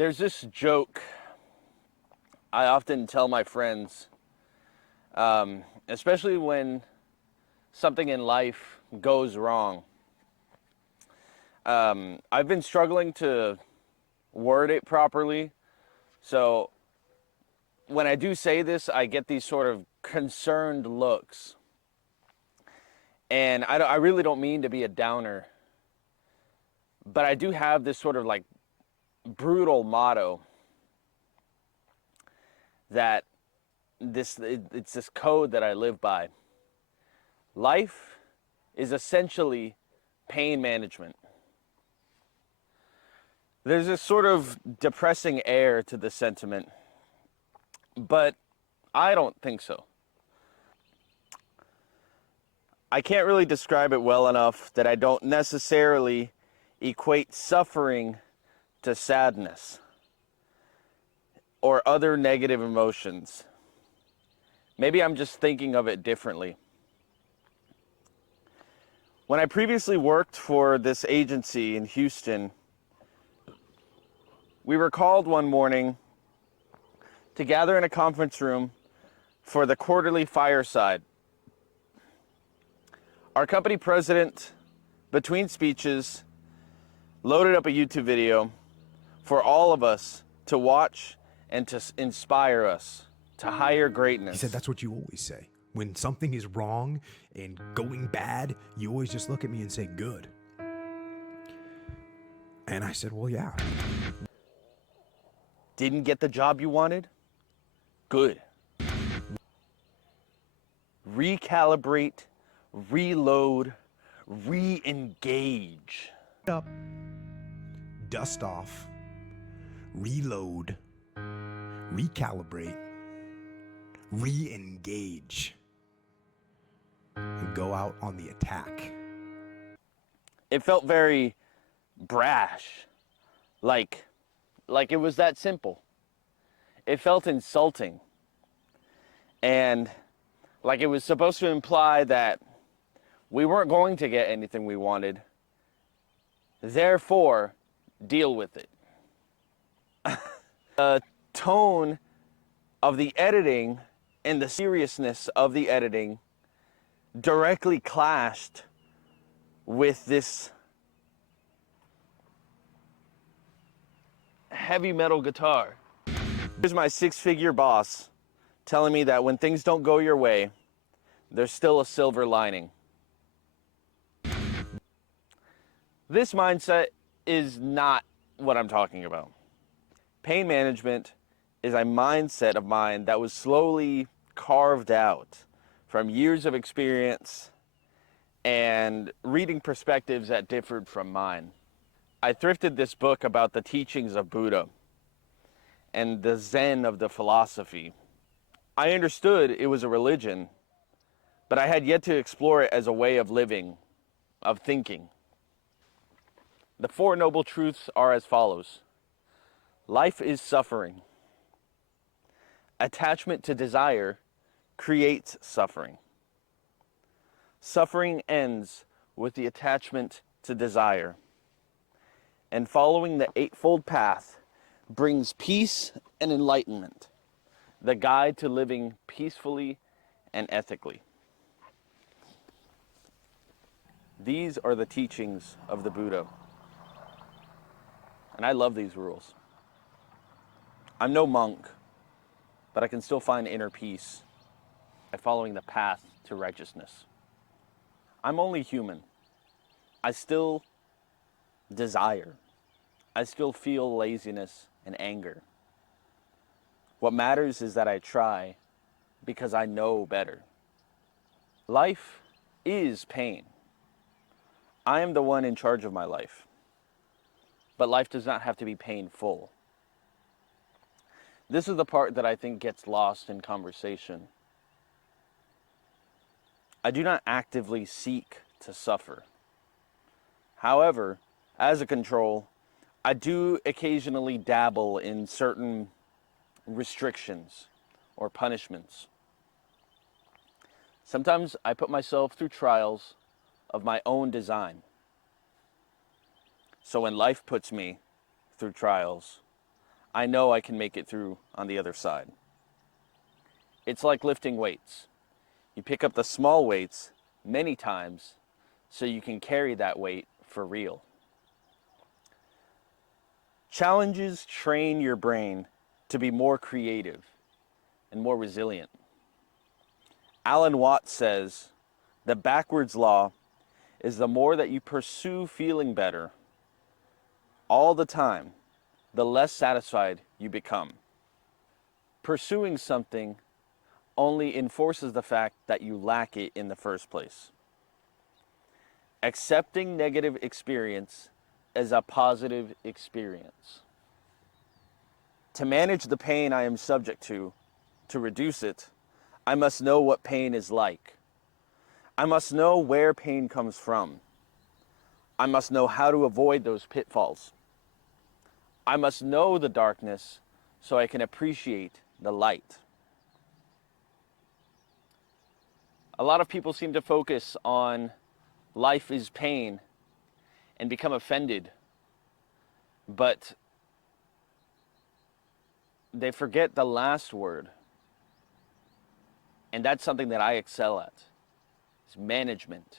There's this joke I often tell my friends, especially when something in life goes wrong. I've been struggling to word it properly, so when I do say this, I get these sort of concerned looks. And I really don't mean to be a downer, but I do have this sort of like brutal motto that it's this code that I live by. Life is essentially pain management. There's this sort of depressing air to the sentiment, but I don't think so. I can't really describe it well enough that I don't necessarily equate suffering to sadness or other negative emotions. Maybe I'm just thinking of it differently. When I previously worked for this agency in Houston, we were called one morning to gather in a conference room for the quarterly fireside. Our company president, between speeches, loaded up a YouTube video for all of us to watch and to inspire us to higher greatness. He said, that's what you always say. When something is wrong and going bad, you always just look at me and say, good. And I said, well, yeah. Didn't get the job you wanted? Good. Recalibrate, reload, re-engage. Up, dust off, reload, recalibrate, re-engage, and go out on the attack. It felt very brash, like it was that simple. It felt insulting, and like it was supposed to imply that we weren't going to get anything we wanted, therefore deal with it. The tone of the editing and the seriousness of the editing directly clashed with this heavy metal guitar. Here's my six-figure boss telling me that when things don't go your way, there's still a silver lining. This mindset is not what I'm talking about. Pain management is a mindset of mine that was slowly carved out from years of experience and reading perspectives that differed from mine. I thrifted this book about the teachings of Buddha and the Zen of the philosophy. I understood it was a religion, but I had yet to explore it as a way of living, of thinking. The Four Noble Truths are as follows. Life is suffering. Attachment to desire creates suffering. Suffering ends with the attachment to desire. And following the Eightfold Path brings peace and enlightenment, the guide to living peacefully and ethically. These are the teachings of the Buddha. And I love these rules. I'm no monk, but I can still find inner peace by following the path to righteousness. I'm only human. I still desire. I still feel laziness and anger. What matters is that I try because I know better. Life is pain. I am the one in charge of my life. But life does not have to be painful. This is the part that I think gets lost in conversation. I do not actively seek to suffer. However, as a control, I do occasionally dabble in certain restrictions or punishments. Sometimes I put myself through trials of my own design. So when life puts me through trials, I know I can make it through on the other side. It's like lifting weights. You pick up the small weights many times so you can carry that weight for real. Challenges train your brain to be more creative and more resilient. Alan Watts says the backwards law is the more that you pursue feeling better all the time, the less satisfied you become. Pursuing something only enforces the fact that you lack it in the first place. Accepting negative experience as a positive experience. To manage the pain I am subject to reduce it, I must know what pain is like. I must know where pain comes from. I must know how to avoid those pitfalls. I must know the darkness so I can appreciate the light. A lot of people seem to focus on life is pain and become offended, but they forget the last word. And that's something that I excel at, is management.